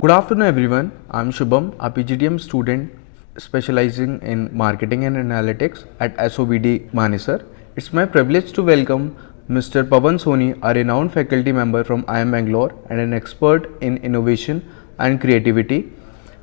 Good afternoon everyone. I'm Shubham, a PGDM student specializing in marketing and analytics at SOBD Manesar. It's my privilege to welcome Mr. Pavan Soni, a renowned faculty member from IIM Bangalore and an expert in innovation and creativity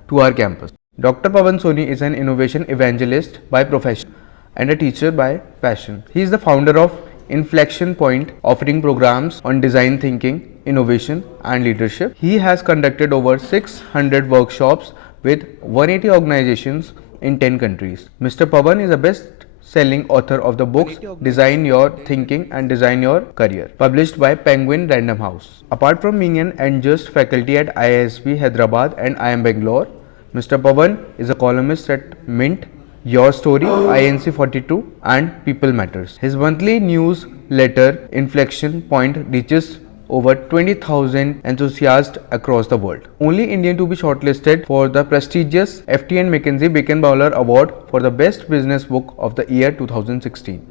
to our campus. Dr. Pavan Soni is an innovation evangelist by profession and a teacher by passion. He is the founder of Inflexion Point, offering programs on design thinking, innovation, and leadership. He has conducted over 600 workshops with 180 organizations in 10 countries. Mr. Pavan is a best-selling author of the books Design Your Thinking and Design Your Career, published by Penguin Random House. Apart from being an adjunct faculty at IISB Hyderabad and IIM Bangalore, Mr. Pavan is a columnist at Mint, Your Story, INC 42, and People Matters. His monthly newsletter, Inflexion Point, reaches over 20,000 enthusiasts across the world. Only Indian to be shortlisted for the prestigious FT and McKinsey Beckenbauer Award for the Best Business Book of the Year 2016.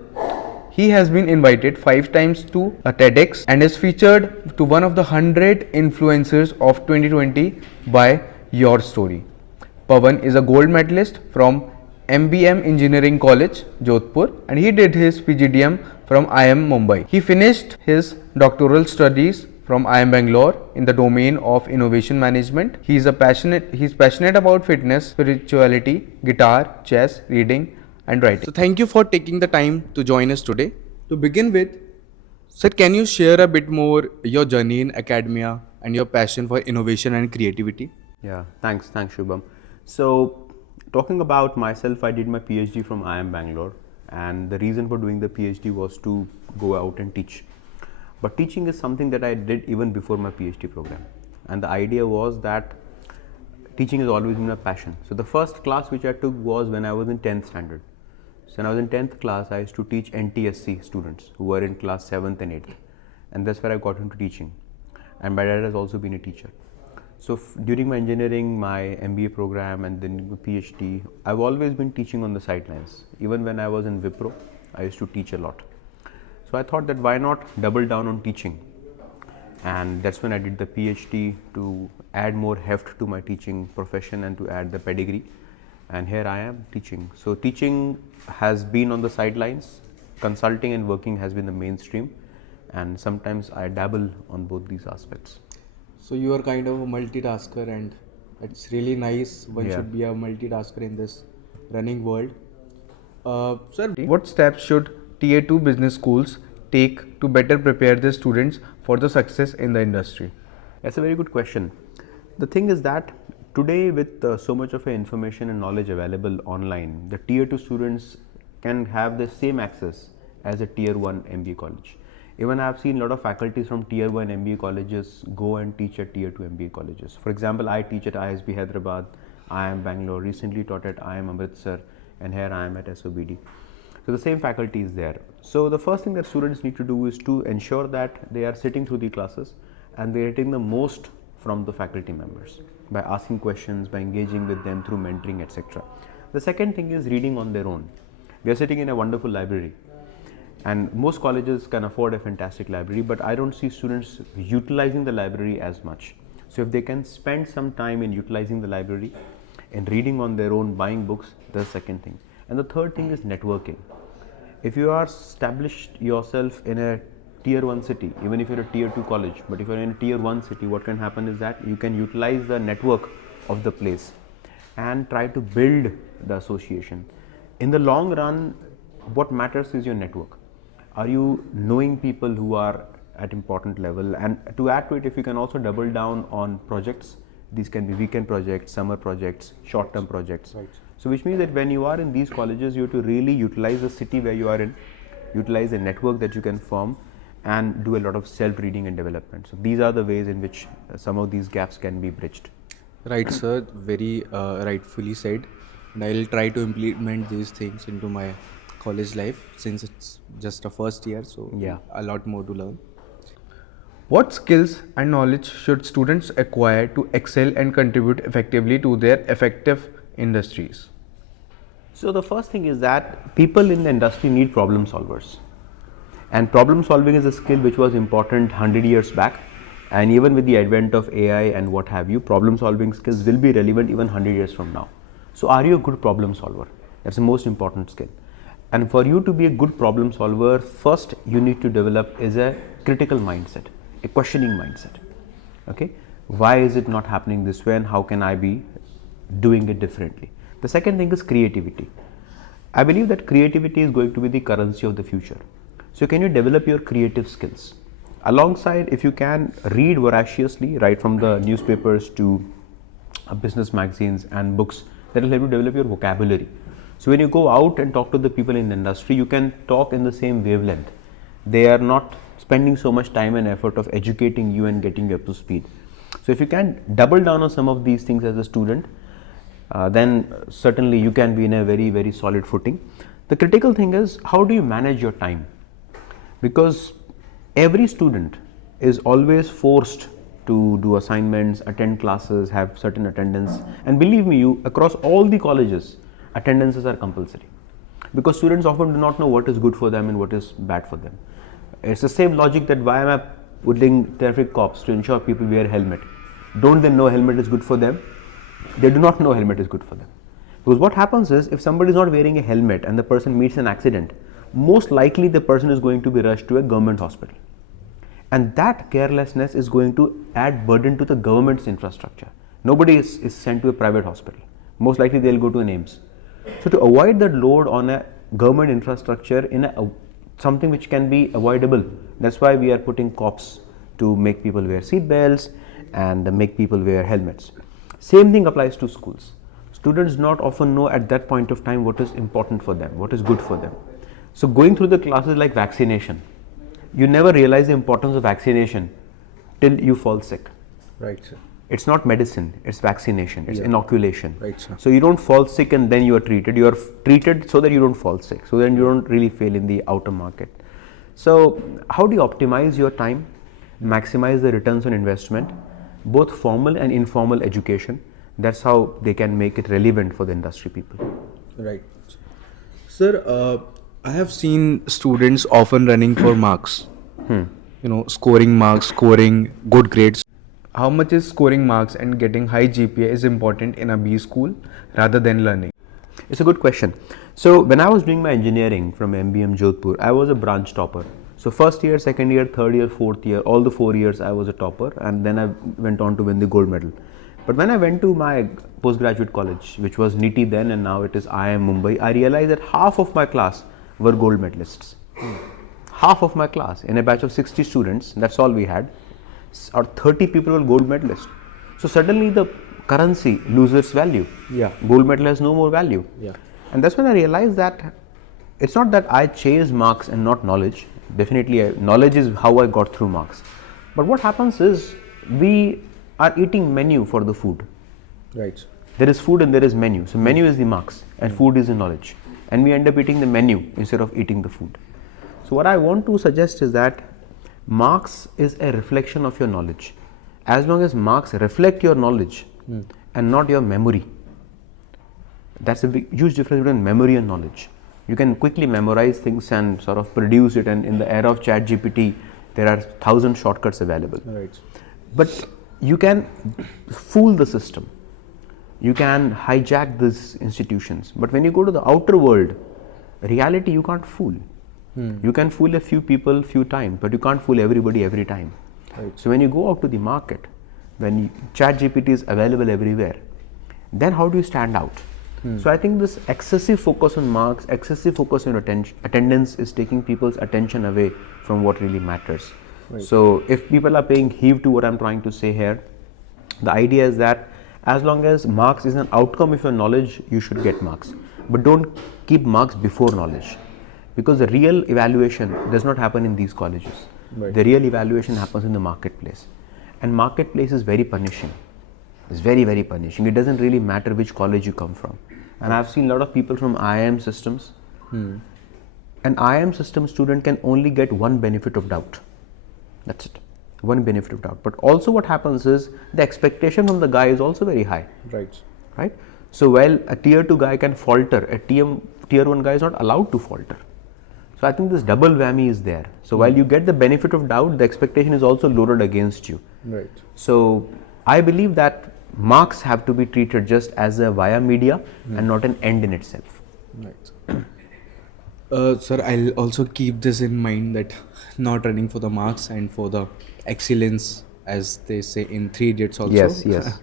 He has been invited 5 times to a TEDx and is featured to one of the 100 influencers of 2020 by Your Story. Pavan is a gold medalist from MBM Engineering College, Jodhpur, and he did his PGDM from IIM Mumbai. He finished his doctoral studies from IIM Bangalore in the domain of innovation management. He's passionate about fitness, spirituality, guitar, chess, reading, and writing. So thank you for taking the time to join us today. To begin with, sir, can you share a bit more your journey in academia and your passion for innovation and creativity? Yeah, thanks Shubham. So talking about myself, I did my PhD from IIM Bangalore, and the reason for doing the PhD was to go out and teach. But teaching is something that I did even before my PhD program, and the idea was that teaching has always been my passion. So the first class which I took was when I was in 10th standard. So when I was in 10th class, I used to teach NTSC students who were in class 7th and 8th, and that's where I got into teaching, and my dad has also been a teacher. So during my engineering, my MBA program, and then PhD, I've always been teaching on the sidelines. Even when I was in Wipro, I used to teach a lot. So I thought that why not double down on teaching? And that's when I did the PhD to add more heft to my teaching profession and to add the pedigree. And here I am teaching. So teaching has been on the sidelines, consulting and working has been the mainstream, and sometimes I dabble on both these aspects. So you are kind of a multitasker, and it's really nice. One should be a multitasker in this running world. Sir, what steps should Tier 2 business schools take to better prepare their students for the success in the industry? That's a very good question. The thing is that today, with so much of information and knowledge available online, the Tier 2 students can have the same access as a Tier 1 MBA college. Even I have seen a lot of faculties from Tier 1 MBA colleges go and teach at Tier 2 MBA colleges. For example, I teach at IISB Hyderabad, IIM Bangalore, recently taught at IIM Amritsar, and here I am at SOBD. So the same faculty is there. So the first thing that students need to do is to ensure that they are sitting through the classes and they are getting the most from the faculty members by asking questions, by engaging with them through mentoring, etc. The second thing is reading on their own. We are sitting in a wonderful library, and most colleges can afford a fantastic library, but I don't see students utilizing the library as much. So if they can spend some time in utilizing the library and reading on their own, buying books, that's the second thing. And the third thing is networking. If you are established yourself in a Tier 1 city, even if you're a Tier 2 college, but if you're in a Tier 1 city, what can happen is that you can utilize the network of the place and try to build the association. In the long run, what matters is your network. Are you knowing people who are at important level? And to add to it, if you can also double down on projects, these can be weekend projects, summer projects, short-term projects. Right. So which means that when you are in these colleges, you have to really utilize the city where you are in, utilize the network that you can form, and do a lot of self-reading and development. So these are the ways in which some of these gaps can be bridged. Right, sir. Very rightfully said. And I'll try to implement these things into my college life, since it's just a first year, so a lot more to learn. What skills and knowledge should students acquire to excel and contribute effectively to their effective industries? So the first thing is that people in the industry need problem solvers, and problem solving is a skill which was important 100 years back, And even with the advent of AI and what have you, problem solving skills will be relevant even 100 years from now. So are you a good problem solver? That's the most important skill. And for you to be a good problem solver, first you need to develop is a critical mindset, a questioning mindset. Okay, why is it not happening this way and how can I be doing it differently? The second thing is creativity. I believe that creativity is going to be the currency of the future. So can you develop your creative skills? Alongside, if you can read voraciously, right from the newspapers to business magazines and books, that will help you develop your vocabulary. So when you go out and talk to the people in the industry, you can talk in the same wavelength. They are not spending so much time and effort of educating you and getting you up to speed. So if you can double down on some of these things as a student, then certainly you can be in a very, very solid footing. The critical thing is, how do you manage your time? Because every student is always forced to do assignments, attend classes, have certain attendance, and believe me, you across all the colleges, attendances are compulsory, because students often do not know what is good for them and what is bad for them. It's the same logic that why am I putting traffic cops to ensure people wear helmet? Don't they know helmet is good for them? They do not know helmet is good for them. Because what happens is, if somebody is not wearing a helmet and the person meets an accident, most likely the person is going to be rushed to a government hospital. And that carelessness is going to add burden to the government's infrastructure. Nobody is sent to a private hospital. Most likely they'll go to an AIMS. So to avoid that load on a government infrastructure in something which can be avoidable, that's why we are putting cops to make people wear seat belts and make people wear helmets. Same thing applies to schools. Students do not often know at that point of time what is important for them, what is good for them. So going through the classes like vaccination, you never realize the importance of vaccination till you fall sick. Right, sir. It's not medicine, it's vaccination, it's inoculation. Right, sir. So you don't fall sick and then you are treated. You are treated so that you don't fall sick, so then you don't really fail in the outer market. So how do you optimize your time, maximize the returns on investment, both formal and informal education? That's how they can make it relevant for the industry people. Right. Sir, I have seen students often running for marks. Scoring marks, scoring good grades. How much is scoring marks and getting high GPA is important in a B school rather than learning? It's a good question. So when I was doing my engineering from MBM Jodhpur, I was a branch topper. So first year, second year, third year, fourth year, all the 4 years I was a topper, and then I went on to win the gold medal. But when I went to my postgraduate college, which was NITI then and now it is IIM Mumbai, I realized that half of my class were gold medalists. Half of my class, in a batch of 60 students, that's all we had, or 30 people were gold medalists. So suddenly the currency loses value. Yeah. Gold medal has no more value. Yeah. And that's when I realized that it's not that I chase marks and not knowledge. Definitely knowledge is how I got through marks. But what happens is, we are eating menu for the food. Right. There is food and there is menu. So menu is the marks and food is the knowledge. And we end up eating the menu instead of eating the food. So what I want to suggest is that marks is a reflection of your knowledge. As long as marks reflect your knowledge and not your memory, that's a huge difference between memory and knowledge. You can quickly memorize things and sort of produce it, and in the era of ChatGPT, there are 1,000 shortcuts available. Right. But you can fool the system. You can hijack these institutions. But when you go to the outer world, reality you can't fool. You can fool a few people few times, but you can't fool everybody every time. Right. So when you go out to the market, when ChatGPT is available everywhere, then how do you stand out? So I think this excessive focus on marks, excessive focus on attendance is taking people's attention away from what really matters. Right. So if people are paying heed to what I'm trying to say here, the idea is that as long as marks is an outcome of your knowledge, you should get marks. But don't keep marks before knowledge, because the real evaluation does not happen in these colleges. Right. The real evaluation happens in the marketplace, and marketplace is very punishing. It's very, very punishing. It doesn't really matter which college you come from. And I've seen a lot of people from IIM systems. An IIM system student can only get one benefit of doubt. That's it. One benefit of doubt. But also what happens is, the expectation from the guy is also very high. Right. Right? So while a tier 2 guy can falter, a tier 1 guy is not allowed to falter. So I think this double whammy is there. So while you get the benefit of doubt, the expectation is also loaded against you. Right. So I believe that marks have to be treated just as a via media and not an end in itself. Right. Sir, I'll also keep this in mind that not running for the marks and for the excellence, as they say in Three Idiots also. Yes, yes.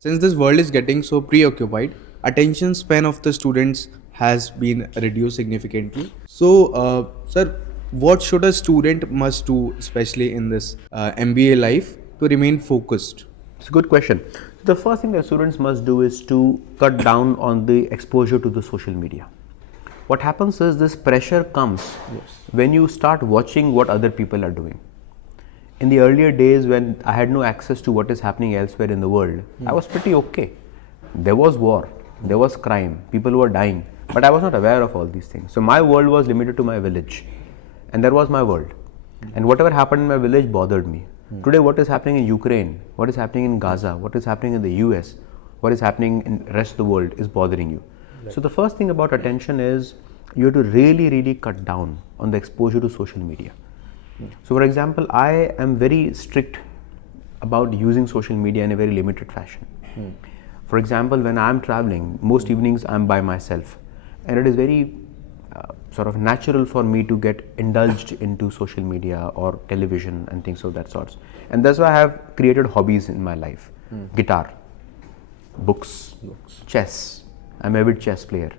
Since this world is getting so preoccupied, attention span of the students has been reduced significantly. So, sir, what should a student must do, especially in this MBA life, to remain focused? It's a good question. The first thing that students must do is to cut down on the exposure to the social media. What happens is this pressure comes when you start watching what other people are doing. In the earlier days when I had no access to what is happening elsewhere in the world, I was pretty okay. There was war, there was crime, people were dying, but I was not aware of all these things. So my world was limited to my village, and that was my world. And whatever happened in my village bothered me. Today, what is happening in Ukraine, what is happening in Gaza, what is happening in the US, what is happening in the rest of the world is bothering you. So the first thing about attention is you have to really cut down on the exposure to social media. So for example, I am very strict about using social media in a very limited fashion. For example, when I am traveling, most evenings I am by myself, and it is very sort of natural for me to get indulged into social media or television and things of that sort. And that's why I have created hobbies in my life. Guitar, books, chess. I'm an avid chess player.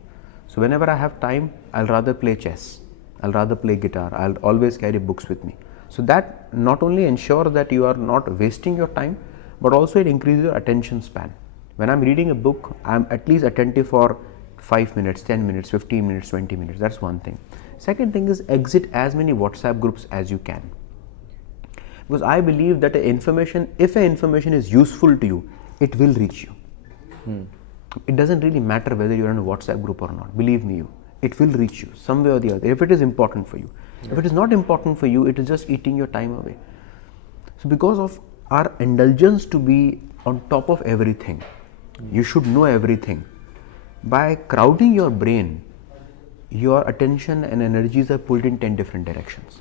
So whenever I have time, I'll rather play chess. I'll rather play guitar. I'll always carry books with me. So that not only ensures that you are not wasting your time, but also it increases your attention span. When I'm reading a book, I'm at least attentive for 5 minutes, 10 minutes, 15 minutes, 20 minutes. That's one thing. Second thing is exit as many WhatsApp groups as you can. Because I believe that if information is useful to you, it will reach you. It doesn't really matter whether you're in a WhatsApp group or not. Believe me, it will reach you some way or the other if it is important for you. If it is not important for you, it is just eating your time away. So because of our indulgence to be on top of everything, you should know everything. By crowding your brain, your attention and energies are pulled in 10 different directions.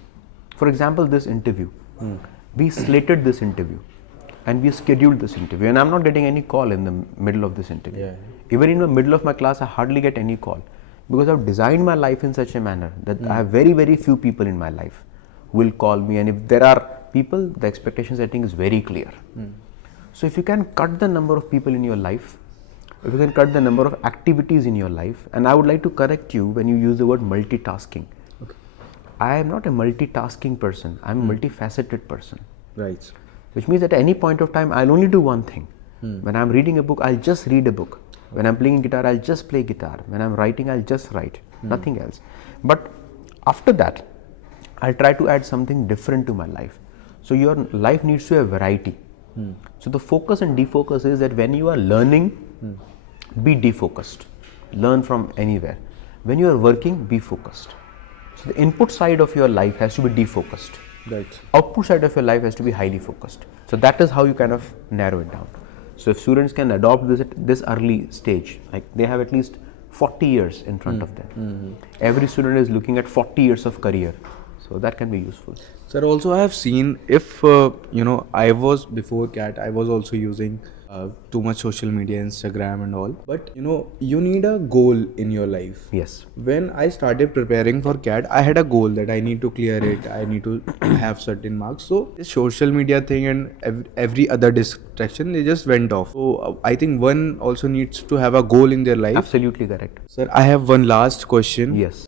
For example, this interview. We slated this interview and we scheduled this interview, and I'm not getting any call in the middle of this interview. Even in the middle of my class, I hardly get any call because I've designed my life in such a manner that I have very few people in my life who will call me, and if there are people, the expectation setting is very clear. So if you can cut the number of people in your life, if you can cut the number of activities in your life, and I would like to correct you when you use the word multitasking. I am not a multitasking person, I am a multifaceted person. Right. Which means at any point of time, I'll only do one thing. When I'm reading a book, I'll just read a book. When I'm playing guitar, I'll just play guitar. When I'm writing, I'll just write, nothing else. But after that, I'll try to add something different to my life. So your life needs to have variety. So the focus and defocus is that when you are learning, be defocused. Learn from anywhere. When you are working, be focused. So the input side of your life has to be defocused. Right. Output side of your life has to be highly focused. So that is how you kind of narrow it down. So if students can adopt this at this early stage, like they have at least 40 years in front of them. Every student is looking at 40 years of career. So that can be useful. Sir, also I have seen if, I was before CAT, I was also using too much social media, Instagram and all. But, you need a goal in your life. Yes. When I started preparing for CAT, I had a goal that I need to clear it. I need to have certain marks. So this social media thing and every other distraction, they just went off. So I think one also needs to have a goal in their life. Absolutely correct. Sir, I have one last question. Yes.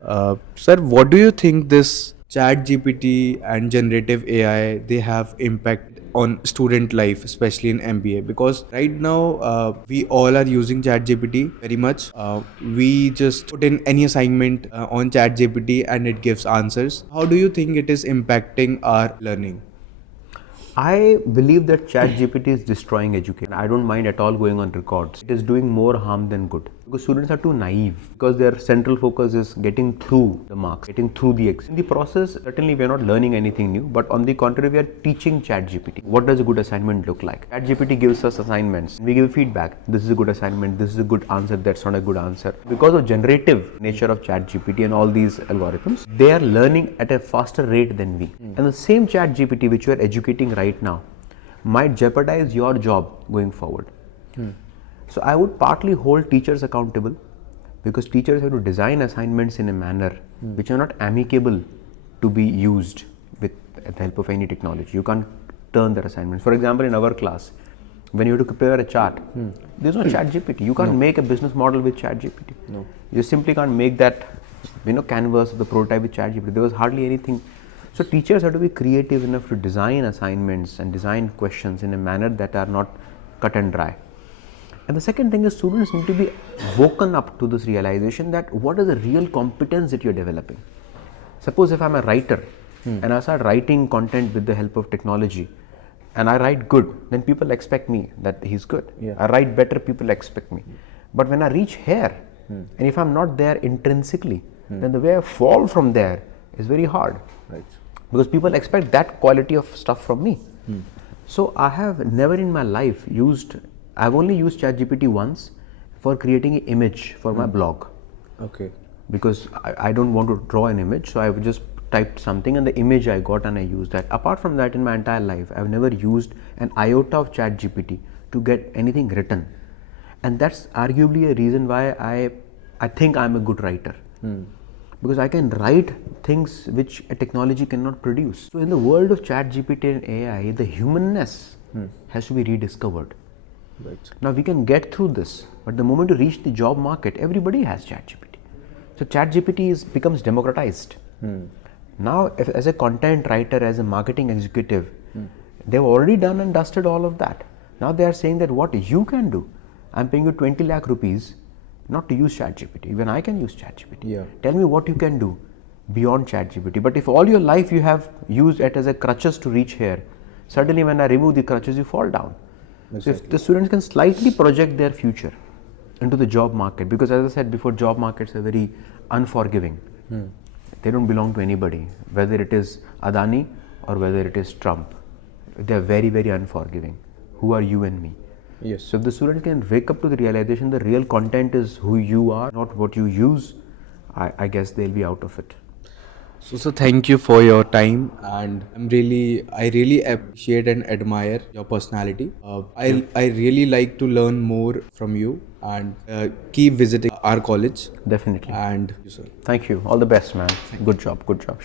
Sir, what do you think this Chat GPT and generative AI, they have impact on student life, especially in MBA? Because right now we all are using Chat GPT very much. We just put in any assignment on Chat GPT and it gives answers. How do you think it is impacting our learning? I believe that ChatGPT is destroying education. I don't mind at all going on records. It is doing more harm than good because students are too naive, because their central focus is getting through the marks, getting through the exam. In the process, certainly we are not learning anything new, but on the contrary, we are teaching ChatGPT. What does a good assignment look like? ChatGPT gives us assignments. We give feedback. This is a good assignment. This is a good answer. That's not a good answer. Because of generative nature of ChatGPT and all these algorithms, they are learning at a faster rate than we. And the same ChatGPT which we are educating right now might jeopardize your job going forward. So I would partly hold teachers accountable, because teachers have to design assignments in a manner which are not amicable to be used with the help of any technology. You can't turn their assignments. For example, in our class, when you have to prepare a chart, there's no chat GPT. You can't make a business model with chat GPT. No. You simply can't make that canvas of the prototype with chat GPT. There was hardly anything. So teachers have to be creative enough to design assignments and design questions in a manner that are not cut and dry. And the second thing is, students need to be woken up to this realization that what is the real competence that you're developing. Suppose if I'm a writer and I start writing content with the help of technology and I write good, then people expect me that he's good. I write better, people expect me. But when I reach here, and if I'm not there intrinsically, then the way I fall from there is very hard. Right. Because people expect that quality of stuff from me. So I have never in my life I've only used ChatGPT once for creating an image for my blog. Okay. Because I don't want to draw an image, so I've just typed something and the image I got and I used that. Apart from that, in my entire life, I've never used an iota of ChatGPT to get anything written. And that's arguably a reason why I think I'm a good writer. Because I can write things which a technology cannot produce. So in the world of ChatGPT and AI, the humanness has to be rediscovered. Right. Now we can get through this, but the moment you reach the job market, everybody has ChatGPT. So ChatGPT becomes democratized. Now, as a content writer, as a marketing executive, they've already done and dusted all of that. Now they are saying that what you can do, I'm paying you 20 lakh rupees not to use ChatGPT. Even I can use ChatGPT. Yeah. Tell me what you can do beyond ChatGPT. But if all your life you have used it as a crutches to reach here, suddenly when I remove the crutches, you fall down. So if the students can slightly project their future into the job market, because as I said before, job markets are very unforgiving. They don't belong to anybody, whether it is Adani or whether it is Trump. They are very, very unforgiving. Who are you and me? Yes. So if the student can wake up to the realization the real content is who you are, not what you use, I guess they'll be out of it. So thank you for your time, and I really appreciate and admire your personality. I really like to learn more from you, and keep visiting our college. Definitely. And Thank you. All the best, man. Good job. Good job.